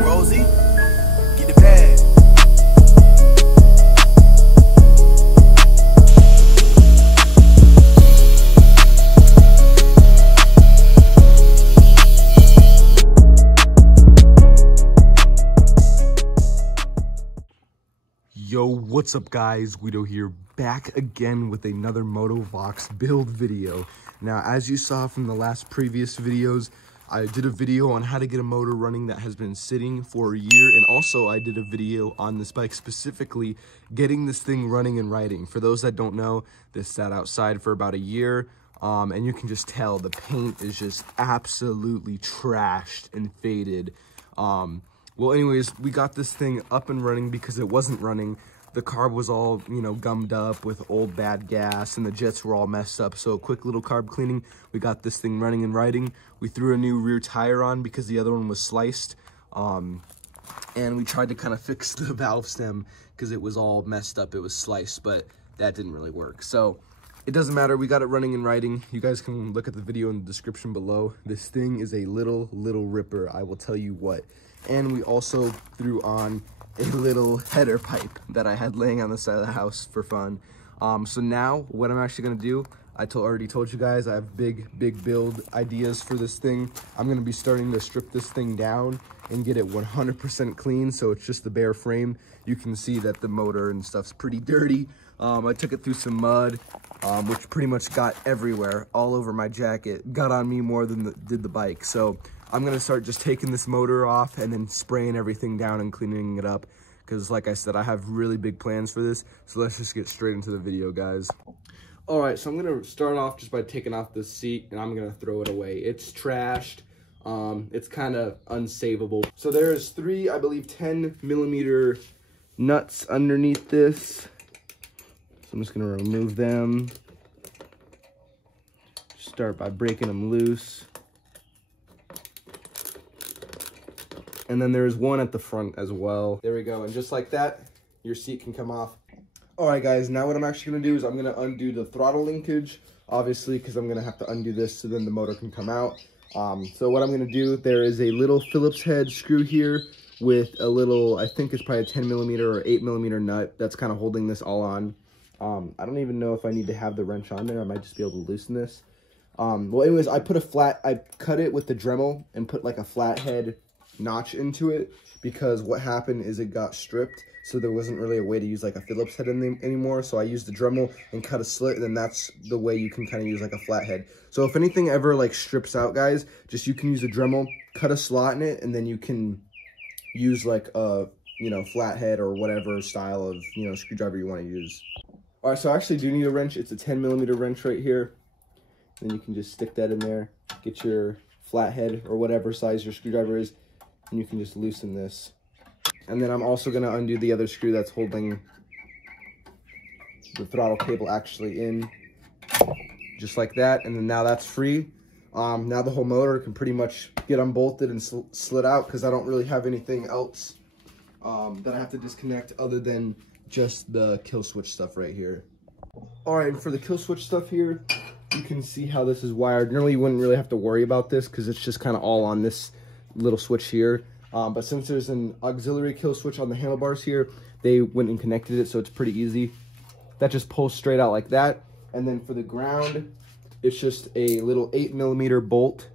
Rosie, get the bag. Yo, what's up guys? Guido here, back again with another Motovox build video. Now, as you saw from the last previous videos, I did a video on how to get a motor running that has been sitting for a year, and also I did a video on this bike specifically getting this thing running and riding. For those that don't know, this sat outside for about a year, and you can just tell the paint is just absolutely trashed and faded. Well, anyways, we got this thing up and running because it wasn't running. The carb was all, gummed up with old bad gas, and the jets were all messed up. So a quick little carb cleaning, we got this thing running and riding. We threw a new rear tire on because the other one was sliced. And we tried to kind of fix the valve stem because it was all messed up. It was sliced, but that didn't really work. So it doesn't matter. We got it running and riding. You guys can look at the video in the description below. This thing is a little ripper, I will tell you what. And we also threw on a little header pipe that I had laying on the side of the house for fun. So now what I'm actually gonna do, I already told you guys I have big build ideas for this thing. I'm gonna be starting to strip this thing down and get it 100% clean, so it's just the bare frame. You can see that the motor and stuff's pretty dirty. I took it through some mud, which pretty much got everywhere, all over my jacket. Got on me more than did the bike. So I'm gonna start just taking this motor off and then spraying everything down and cleaning it up. Because like I said, I have really big plans for this. So let's just get straight into the video, guys. All right, so I'm gonna start off just by taking off this seat and I'm gonna throw it away. It's trashed, it's kind of unsavable. So there's three, I believe, 10mm nuts underneath this. So I'm just gonna remove them. Start by breaking them loose. And then there's one at the front as well. There we go, and just like that, your seat can come off. All right, guys, now what I'm actually gonna do is I'm gonna undo the throttle linkage, obviously, because I'm gonna have to undo this so then the motor can come out. So what I'm gonna do, there is a little Phillips head screw here with a little, I think it's probably a 10mm or 8mm nut that's kind of holding this all on. I don't even know if I need to have the wrench on there. I might just be able to loosen this. Well, anyways, I cut it with the Dremel and put like a flathead notch into it because what happened is it got stripped, so there wasn't really a way to use like a Phillips head anymore. So I used the Dremel and cut a slit, and then that's the way you can kind of use like a flathead. So if anything ever like strips out, guys, just you can use a Dremel, cut a slot in it, and then you can use like a flathead or whatever style of screwdriver you want to use. All right, so I actually do need a wrench. It's a 10mm wrench right here. Then you can just stick that in there, get your flathead or whatever size your screwdriver is, and you can just loosen this. And then I'm also gonna undo the other screw that's holding the throttle cable actually in, just like that. And then now that's free. Now the whole motor can pretty much get unbolted and slid out because I don't really have anything else that I have to disconnect other than just the kill switch stuff right here. All right, and for the kill switch stuff here, you can see how this is wired. Normally you wouldn't really have to worry about this because it's just kind of all on this little switch here. But since there's an auxiliary kill switch on the handlebars here, they went and connected it, so it's pretty easy. That just pulls straight out like that. And then for the ground, it's just a little 8mm bolt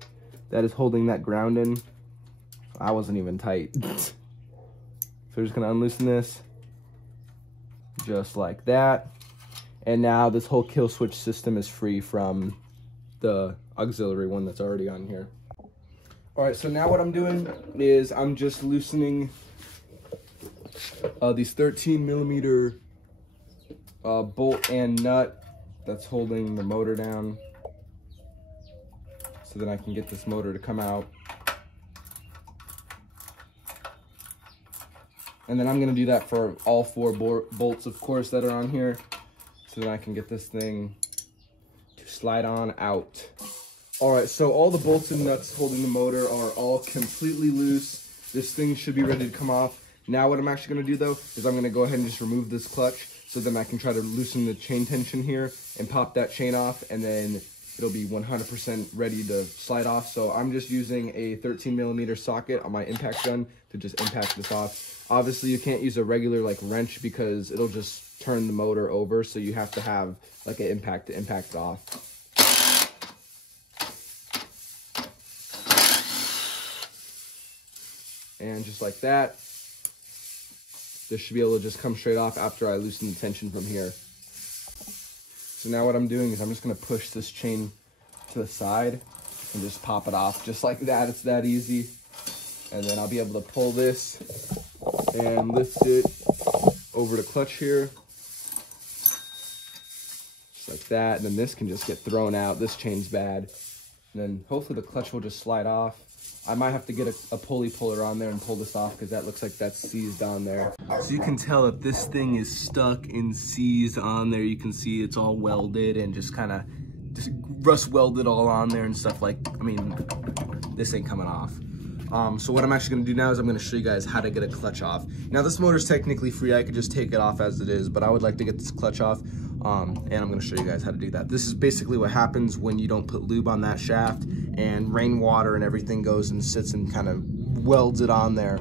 that is holding that ground in. I wasn't even tight. So we're just gonna unloosen this, just like that. And now this whole kill switch system is free from the auxiliary one that's already on here. All right, so now what I'm doing is I'm just loosening these 13mm bolt and nut that's holding the motor down, so then I can get this motor to come out. And then I'm gonna do that for all four bolts, of course, that are on here, so then I can get this thing to slide on out. All right, so all the bolts and nuts holding the motor are all completely loose. This thing should be ready to come off. Now what I'm actually gonna do though, is I'm gonna go ahead and just remove this clutch so then I can try to loosen the chain tension here and pop that chain off and then it'll be 100% ready to slide off. So I'm just using a 13mm socket on my impact gun to just impact this off. Obviously you can't use a regular like wrench because it'll just turn the motor over. So you have to have like an impact to impact it off. And just like that, this should be able to just come straight off after I loosen the tension from here. So now what I'm doing is I'm just gonna push this chain to the side and just pop it off just like that. It's that easy. And then I'll be able to pull this and lift it over the clutch here. Just like that. And then this can just get thrown out. This chain's bad. And then hopefully the clutch will just slide off. I might have to get a pulley puller on there and pull this off because that looks like that's seized on there. So you can tell that this thing is stuck and seized on there. You can see it's all welded and just kind of just rust welded all on there and stuff. Like, I mean, this ain't coming off. So what I'm actually gonna do now is I'm gonna show you guys how to get a clutch off. Now this motor is technically free. I could just take it off as it is, but I would like to get this clutch off. And I'm gonna show you guys how to do that. This is basically what happens when you don't put lube on that shaft and rainwater and everything goes and sits and kind of welds it on there.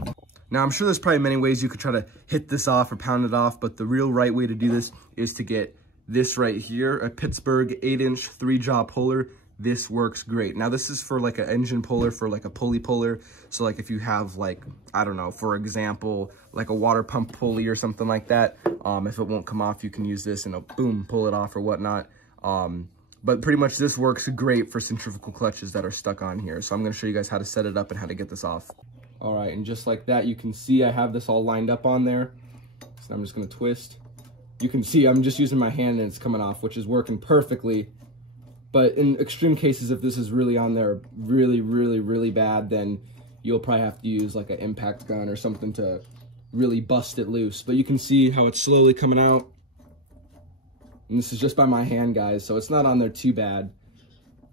Now I'm sure there's probably many ways you could try to hit this off or pound it off, but the real right way to do this is to get this right here, a Pittsburgh 8-inch 3-jaw puller. This works great. Now this is for like an engine puller, for like a pulley puller. So like if you have like, I don't know, for example, like a water pump pulley or something like that, if it won't come off, you can use this and boom, pull it off or whatnot. But pretty much this works great for centrifugal clutches that are stuck on here. So I'm gonna show you guys how to set it up and how to get this off. All right, and just like that, you can see I have this all lined up on there. So I'm just gonna twist. You can see I'm just using my hand and it's coming off, which is working perfectly. But in extreme cases, if this is really on there really, really, really bad, then you'll probably have to use like an impact gun or something to really bust it loose. But you can see how it's slowly coming out. And this is just by my hand, guys, so it's not on there too bad.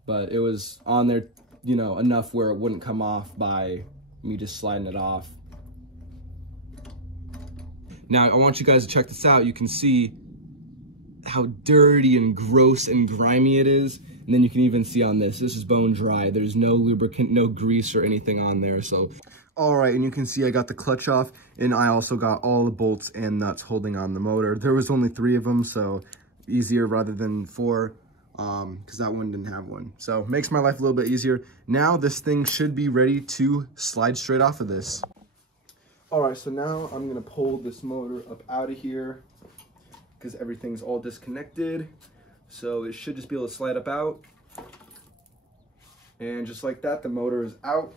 But it was on there, you know, enough where it wouldn't come off by me just sliding it off. Now, I want you guys to check this out. You can see how dirty and gross and grimy it is. And then you can even see on this is bone dry. There's no lubricant, no grease or anything on there. So, all right, and you can see I got the clutch off and I also got all the bolts and nuts holding on the motor. There was only 3 of them, so easier rather than 4, because that one didn't have one. So makes my life a little bit easier. Now this thing should be ready to slide straight off of this. All right, so now I'm gonna pull this motor up out of here because everything's all disconnected. So it should just be able to slide up out. And just like that, the motor is out.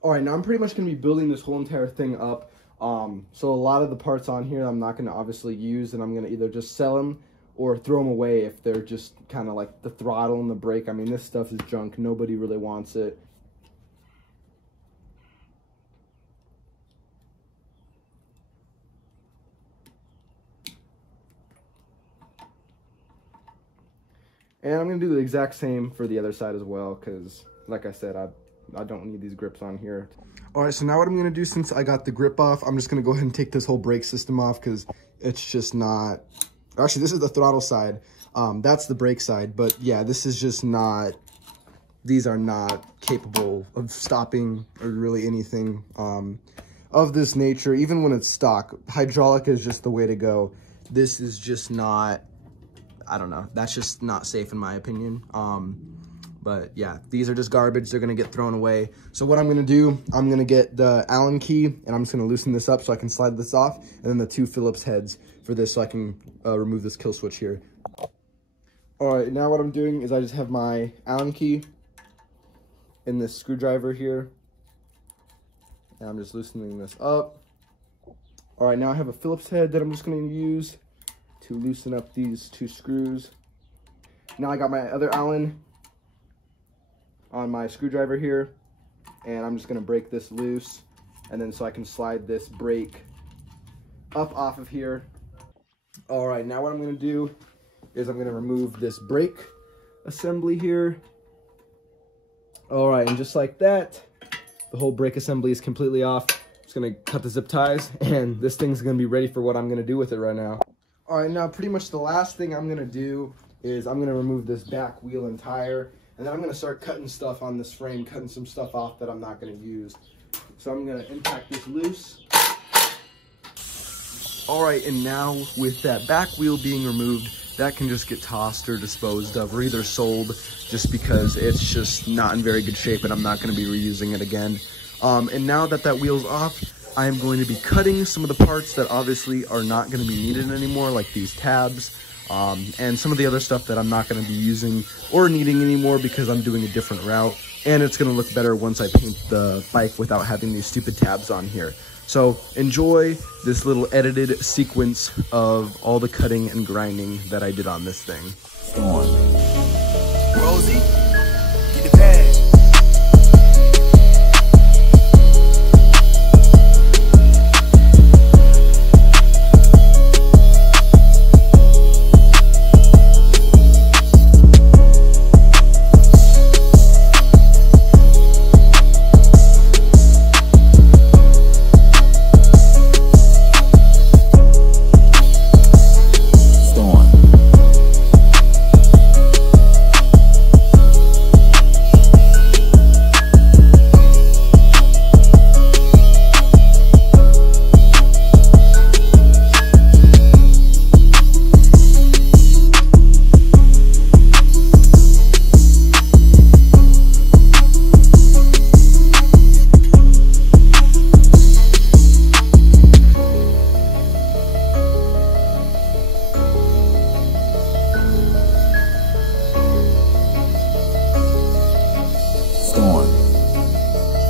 All right, now I'm pretty much gonna be building this whole entire thing up. So a lot of the parts on here I'm not gonna obviously use, and I'm gonna either just sell them or throw them away if they're just kind of like the throttle and the brake. I mean, this stuff is junk. Nobody really wants it. And I'm gonna do the exact same for the other side as well, because like I said, I don't need these grips on here. All right, so now what I'm gonna do, since I got the grip off, I'm just gonna go ahead and take this whole brake system off because it's just not, actually this is the throttle side. That's the brake side, but yeah, this is just not, these are not capable of stopping or really anything of this nature. Even when it's stock, hydraulic is just the way to go. This is just not, I don't know, that's just not safe in my opinion. But yeah, these are just garbage. They're gonna get thrown away. So what I'm gonna do, I'm gonna get the Allen key and I'm just gonna loosen this up so I can slide this off, and then the 2 Phillips heads for this so I can remove this kill switch here. All right, now what I'm doing is I just have my Allen key in this screwdriver here, and I'm just loosening this up. All right, now I have a Phillips head that I'm just gonna use to loosen up these 2 screws. Now I got my other Allen on my screwdriver here, and I'm just gonna break this loose, and then so I can slide this brake up off of here. All right, now what I'm gonna do is I'm gonna remove this brake assembly here. All right, and just like that, the whole brake assembly is completely off. Just gonna cut the zip ties, and this thing's gonna be ready for what I'm gonna do with it right now. All right, now pretty much the last thing I'm gonna do is I'm gonna remove this back wheel and tire, and then I'm gonna start cutting stuff on this frame, cutting some stuff off that I'm not gonna use. So I'm gonna impact this loose. All right, and now with that back wheel being removed, that can just get tossed or disposed of or either sold, just because it's just not in very good shape and I'm not gonna be reusing it again. And now that that wheel's off, I am going to be cutting some of the parts that obviously are not gonna be needed anymore, like these tabs, and some of the other stuff that I'm not gonna be using or needing anymore because I'm doing a different route. And it's gonna look better once I paint the bike without having these stupid tabs on here. So enjoy this little edited sequence of all the cutting and grinding that I did on this thing. Rosie, get the bag.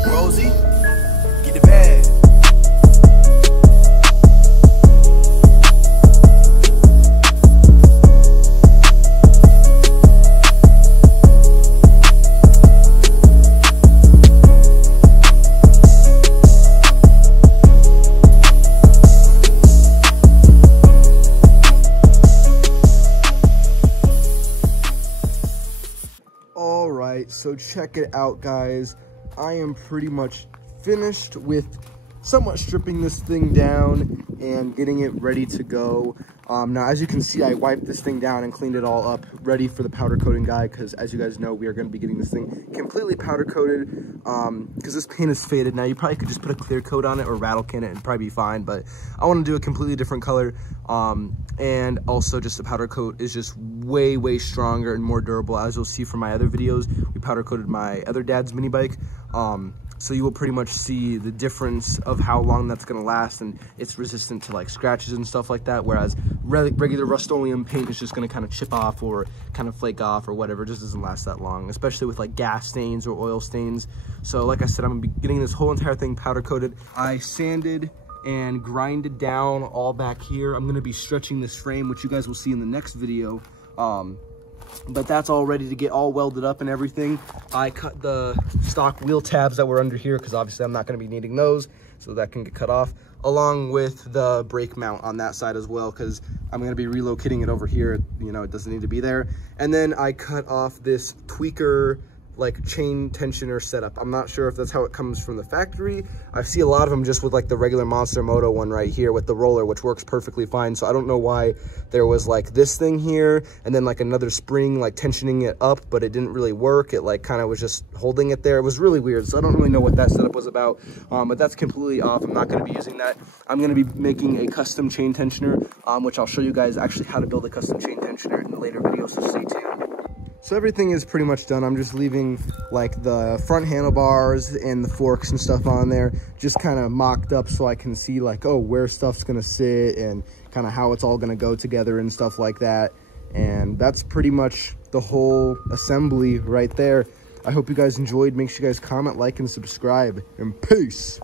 Rosie, get the bag. All right, so check it out, guys. I am pretty much finished with somewhat stripping this thing down and getting it ready to go. Now, as you can see, I wiped this thing down and cleaned it all up, ready for the powder coating guy, because as you guys know, we are going to be getting this thing completely powder coated, because this paint is faded. Now, you probably could just put a clear coat on it or rattle can it and probably be fine, but I want to do a completely different color, and also just the powder coat is just way, way stronger and more durable. As you'll see from my other videos, we powder coated my other dad's mini bike, so you will pretty much see the difference of how long that's going to last, and it's resistant to like scratches and stuff like that, whereas regular Rust-Oleum paint is just going to kind of chip off or kind of flake off or whatever. It just doesn't last that long, especially with like gas stains or oil stains. So like I said, I'm going to be getting this whole entire thing powder coated. I sanded and grinded down all back here. I'm going to be stretching this frame, which you guys will see in the next video. But that's all ready to get all welded up and everything. I cut the stock wheel tabs that were under here because obviously I'm not going to be needing those, so that can get cut off, along with the brake mount on that side as well, because I'm going to be relocating it over here. You know, it doesn't need to be there. And then I cut off this tweaker like chain tensioner setup. I'm not sure if that's how it comes from the factory. I see a lot of them just with like the regular Monster Moto one right here with the roller, which works perfectly fine. So I don't know why there was like this thing here and then like another spring like tensioning it up, but it didn't really work. It like kind of was just holding it there. It was really weird. So I don't really know what that setup was about, but that's completely off. I'm not going to be using that. I'm going to be making a custom chain tensioner, which I'll show you guys actually how to build a custom chain tensioner in the later video, so stay tuned. So everything is pretty much done. I'm just leaving like the front handlebars and the forks and stuff on there, just kind of mocked up so I can see like, oh, where stuff's gonna sit and kind of how it's all gonna go together and stuff like that. And that's pretty much the whole assembly right there. I hope you guys enjoyed. Make sure you guys comment, like, and subscribe, and peace.